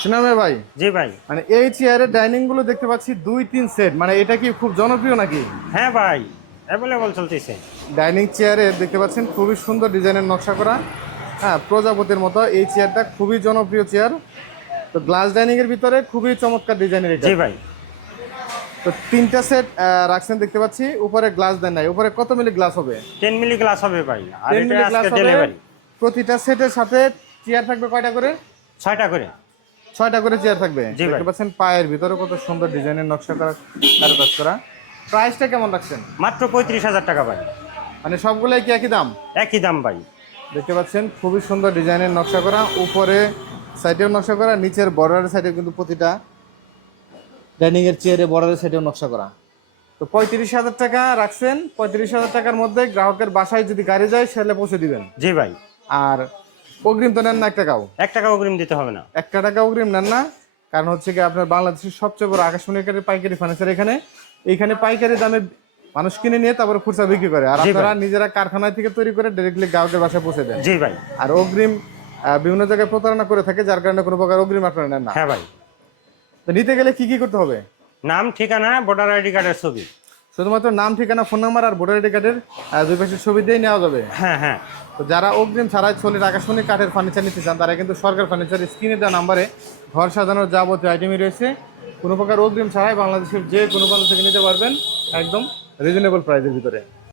সুনামে ভাই, জি ভাই। মানে এই চেয়ারের ডাইনিং গুলো দেখতে পাচ্ছি 2-3 সেট, মানে এটা কি খুব জনপ্রিয় নাকি? হ্যাঁ ভাই, অ্যাভেলেবল চলতেছে। ডাইনিং চেয়ারে দেখতে পাচ্ছেন খুবই সুন্দর ডিজাইনের নকশা করা। হ্যাঁ, প্রজাপতির মতো এই চেয়ারটা খুবই জনপ্রিয় চেয়ার। তো গ্লাস ডাইনিং এর ভিতরে খুবই চমৎকার ডিজাইনের এটা। জি ভাই। তো 3টা সেট রাখছেন দেখতে পাচ্ছি, উপরে গ্লাস দেন নাই। উপরে কত মিলি গ্লাস হবে? 10 মিলি গ্লাস হবে ভাই, আর 10 এটা মিলি গ্লাস আজকে হবে। ডেলিভারি। প্রতিটা সেটের সাথে চেয়ার থাকবে কয়টা করে? 6টা করে। 6টা করে চেয়ার থাকবে। জি ভাই। দেখতে পাচ্ছেন পায়ের ভিতরে কত সুন্দর ডিজাইনের নকশা করা, কারুকাজ করা। প্রাইসটা কেমন রাখছেন? মাত্র 35,000 টাকা ভাই। মানে সবগুলাই কি একই দাম? একই দাম ভাই। দেখতে পাচ্ছেন খুবই সুন্দর ডিজাইনের নকশা করা, উপরে সাইডেও নকশা করা, নিচের বর্ডারের সাইডে কিন্তু প্রতিটা ডাইনিং এর চেয়ারে বর্ডারের সাইডেও নকশা করা। তো 35,000 টাকা রাখছেন। 35,000 টাকার মধ্যে গ্রাহকের বাসায় যদি গাড়ি যায় সেলে পৌঁছে দিবেন। জি ভাই। আর অগ্রিম তো নেন না 1 টাকাও? 1 টাকা অগ্রিম দিতে হবে না। 1 টাকা অগ্রিম নেন না, কারণ হচ্ছে কি আপনার বাংলাদেশের সবচেয়ে বড় আকাশমণি পাইকারি ফার্নিচার এইখানে পাইকারি দামে মানুষ কিনে নিয়ে তারপরে খুচরা বিক্রি করে, আর জি আপনারা ভাই। নিজেরা কারখানায় থেকে তৈরি করে ডাইরেক্টলি গ্রাহকের বাসায় পৌঁছে দেন। জি ভাই। আর অগ্রিম বিভিন্ন জায়গায় প্রতারণা করে থাকে, যার কারণে কোনো প্রকার অগ্রিম আপনারা নেন না। হ্যাঁ ভাই। তো নিতে গেলে কি কি করতে হবে? নাম, ঠিকানা, ভোটার আইডি কার্ডের ছবি। শুধুমাত্র নাম, ঠিকানা, ফোন নাম্বার আর ভোটার আইডি কার্ডের 2 পাশের ছবি দিয়েই নেওয়া যাবে। হ্যাঁ হ্যাঁ। তো যারা অগ্রিম ছাড়াই চলে আকাশমণি কাঠের ফার্নিচার নিতে চান, তারা কিন্তু সরকার ফার্নিচার স্ক্রিনে দেওয়া নাম্বারে ঘর সাজানোর যাবতীয় আইটেমই রয়েছে। কোনো প্রকার অগ্রিম ছাড়াই বাংলাদেশের যে কোনো প্রান্ত থেকে নিতে পারবেন, একদম রিজনেবল প্রাইসের ভিতরে।